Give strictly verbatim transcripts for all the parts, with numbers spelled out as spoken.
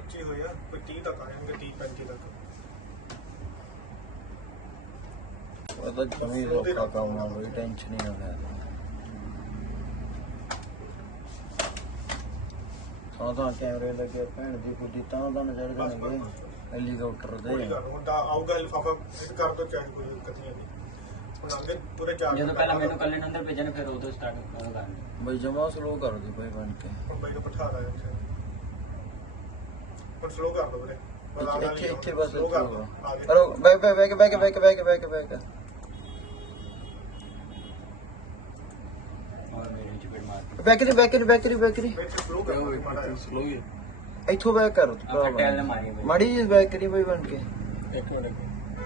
ਪੱਚੀ ਹੋਏ ਆ, ਕੋਈ ਤੀਹ ਤੱਕ ਆ ਜਾਣਗੇ, ਤੀਹ ਪੈਂਤੀ ਤੱਕ। ਉਹਦਾ ਜਮੀ ਰੋਕਾ ਪਾਉਣਾ, ਕੋਈ ਟੈਨਸ਼ਨ ਨਹੀਂ ਹੋਣਾ। ਤਾਂ ਤਾਂ ਕੈਮਰੇ ਲੱਗੇ ਭੈਣ ਦੀ ਕੁੱਤੀ ਤਾਂ ਤਾਂ ਚੜ ਜਾਣਗੇ ਹੈਲੀਕਾਪਟਰ ਦੇ। ਹੁਣ ਤਾਂ ਆਊਗਾ ਲਿਫਾਫਾ ਫਿੱਟ ਕਰ ਦੋ, ਚਾਹੇ ਕੋਈ ਦਿੱਕਤ ਨਹੀਂ ਆਉਂਦੀ। ਹੁਣ ਅੱਗੇ ਪੂਰੇ ਚਾਰ ਜਦੋਂ ਪਹਿਲਾਂ ਮੈਨੂੰ ਕੱਲੇ ਨੂੰ ਅੰਦਰ ਭੇਜਣ, ਫਿਰ ਉਦੋਂ ਸਟਾਰਟ ਕਰਨਾ ਬਈ ਜਮਾ ਸਲੋ ਕਰ ਦੇ ਭਾਈ ਬਣ ਕੇ। ਹੁਣ ਬਾਈ ਨੂੰ ਬਿਠਾ ਦਾਂ ਇੱਥੇ, ਹੁਣ ਸਲੋ ਕਰ ਦੋ ਵੀਰੇ। ਇੱਥੇ ਇੱਥੇ ਬਸ ਸਲੋ ਕਰ ਦੋ। ਕਰੋ back back back back back back back back ਔਰ ਮੇਰੇ ਚ ਫਿਰ ਮਾਰ ਬੈਕ ਦੀ ਬੈਕ ਦੀ ਬੈਕ ਦੀ ਬੈਕ ਦੀ ਵਿੱਚ ਸਲੋ ਕਰ ਦੋ ਮਾੜਾ ਜਿਹਾ। ਸਲੋ ਹੀ ਇੱਥੋਂ ਬੈਕ ਕਰ ਆਪਾਂ ਟੈਲ ਨਾ ਮਾਰੀ ਬਈ। ਮਾੜੀ ਜਿਹੀ ਬੈਕ ਕਰੀ ਭਾਈ ਬਣ ਕੇ। ਇੱਕ ਮਿੰਟ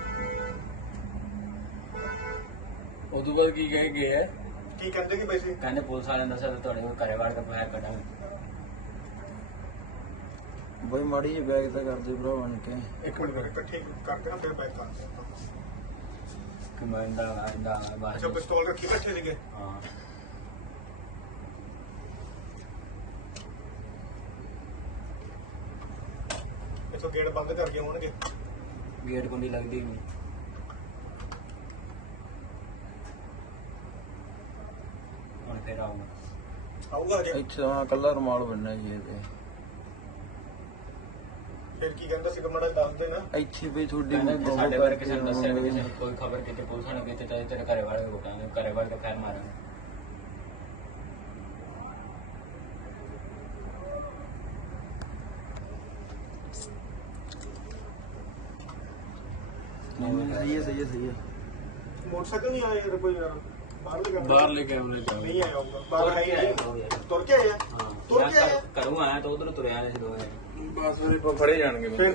ਉਦੋਂ ਬਾਅਦ ਕੀ ਕਹਿ ਗਏ ਹੈ? ਕੀ ਕਹਿੰਦੇ ਕਿ ਬਾਈ ਜੀ? ਕਹਿੰਦੇ ਪੁਲਿਸ ਵਾਲਿਆਂ ਨੇ ਦੱਸਿਆ ਤੁਹਾਡੇ ਕੋਲ ਘਰੇ ਵਾੜ ਕੇ ਫਾਇਰ ਕੱਢਾਂਗੇ। ਬਈ ਮਾੜੀ ਜਿਹੀ ਬੈਕ ਤਾਂ ਕਰਦੇ ਭਰਾ ਬਣ ਕੇ। ਇੱਕ ਮਿੰਟ ਇਕੱਠੇ ਕਰਕੇ ਨਾ ਫਿਰ ਬੈਕ ਕਰਦੇ ਆਪਾਂ। ਕਮਾਂਡਾ ਆਂਦਾ ਬਾਹਰ। ਅੱਛਾ ਪਿਸਤੌਲ ਰੱਖੀ ਬੈਠੇ ਸੀਗੇ। ਹਾਂ ਇੱਥੋਂ ਗੇਟ ਬੰਦ ਕਰ ਗਏ ਹੋਣਗੇ। ਗੇਟ ਕੁੰਡੀ ਲੱਗਦੀ ਨਹੀਂ। ਹੁਣ ਫਿਰ ਆਉਂਗਾ ਆਊਗਾ ਜੇ। ਇੱਥੇ ਹਾਂ ਕੱਲਾ ਰੁਮਾਲ ਬੰਨਣਾ ਜੀ ਇਹਦੇ। ਫਿਰ ਕੀ ਕਹਿੰਦਾ ਸੀ, ਮਾੜਾ ਦੱਸ ਦੇ ਨਾ। ਇੱਥੇ ਵੀ ਤੁਹਾਡੀ ਕਹਿੰਦੇ ਸਾਡੇ ਬਾਰੇ ਕਿਸੇ ਨੂੰ ਦੱਸਿਆ ਵੀ ਕਿਸੇ ਨੂੰ ਕੋਈ ਖਬਰ ਕੀਤੀ ਪੁਲਿਸ ਵਾਲੇ ਕੀਤੀ ਤਾਂ ਤੇਰੇ ਘਰੇ ਵਾੜ ਕੇ ਰੁਕਾਂਗੇ, ਘਰੇ ਵਾੜ ਕੇ ਫਾਇਰ ਮਾਰਾਂਗੇ। ਸਹੀ ਹੈ ਸਹੀ ਹੈ ਸਹੀ ਹੈ। ਮੋਟਰਸਾਈਕਲ ਨਹੀਂ ਆਇਆ ਯਾਰ ਕੋਈ ਯਾਰ ਬਾਹਰ ਦੇ ਕਮਰੇ ਬਾਹਰਲੇ ਕੈਮਰੇ ਚ ਨਹੀਂ ਆਇਆ ਹੋਊਗਾ। ਬਾਹਰ ਆਈ ਆਇਆ ਤੁਰ ਕੇ ਆਇਆ। ਹਾਂ ਤੁਰ ਕੇ ਆਇਆ। ਘਰੋਂ ਆਇਆ ਤਾਂ ਉਧਰੋਂ ਤੁਰਿਆ ਨਹੀਂ ਸੀ ਦੋਵੇਂ। ਬਸ ਫਿਰ ਫੜੇ ਜਾਣਗੇ ਫਿਰ